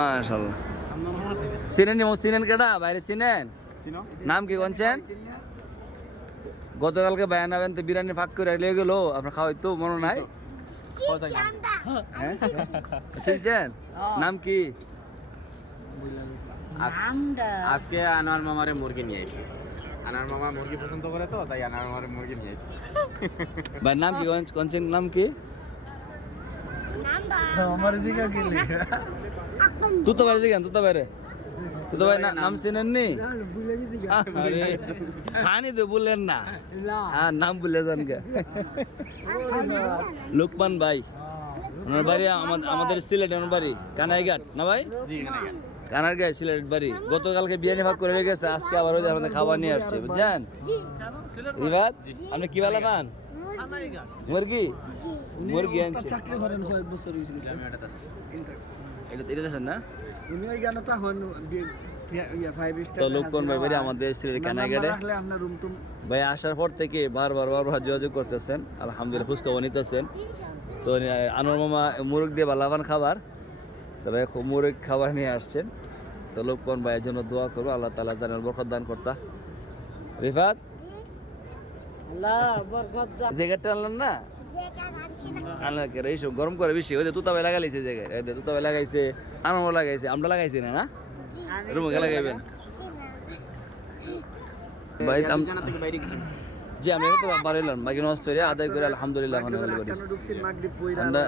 মাশাআল্লাহ। চিনেন চিনেন কেডা বাইরে চিনেন? নাম কি কোনছেন? গতকালকে বায়ান আবেন তো বিরিয়ানি ফাঁক করে লেগে গেল আপনার খাওয়াই তো মনে নাই? চিনছেন? নাম কি? আজকে আনোয়ার মামারে মুরগি নিয়ে আইছি। আনোয়ার মামা মুরগি পছন্দ করে তো তাই আনোয়ার মামারে মুরগি নিয়ে আইছি। ভাই নাম কি কোনছেন নাম কি? তুতো বাইরে জিগান তুতো বাইরে তুতো ভাই নাম চিনেন নি? আরে খানি তো বললেন না, হ্যাঁ নাম বলে যান গে। লোকমান ভাই ওনার বাড়ি আমাদের সিলেট, ওনার বাড়ি কানাইঘাট না ভাই? কানারগাঁও সিলেট বাড়ি। গতকালকে বিরিয়ানি ভাগ করে গেছে, আজকে আবার ওই আমাদের খাবার নিয়ে আসছে বুঝছেন? রিবাদ আপনি কি ভালো পান? মুরগি মুরগি আনছে এটা দেন না? তো লোকমান ভাই বাড়ি আমাদের সিলেট কানাইঘাটে। ভাই আসার পর থেকে বারবার যোগাযোগ করতেছেন, আলহামদুলিল্লাহ খোঁজখবর নিতেছেন। তো আনোয়ার মামা মুরগ দিয়ে ভালো খাবার, তবে মুরগ খাবার নিয়ে আসছেন। তো লোকমান ভাইয়ের জন্য দোয়া করবো, আল্লাহ তাআলা যেন বরকত দান করতা। রিফাত জায়গাটা আনলেন না? আনলাম এইসব গরম করে বেশি ওই যে তুতা ভাই লাগাইছে জায়গায়, তুতা ভাই লাগাইছে, আনোয়ার লাগাইছে, আমরা লাগাইছি না রুমে লাগাইবেন ভাই? জি আমি তো বাড়াইলাম বাকি নষ্ট আদায় করে আলহামদুলিল্লাহ আমরা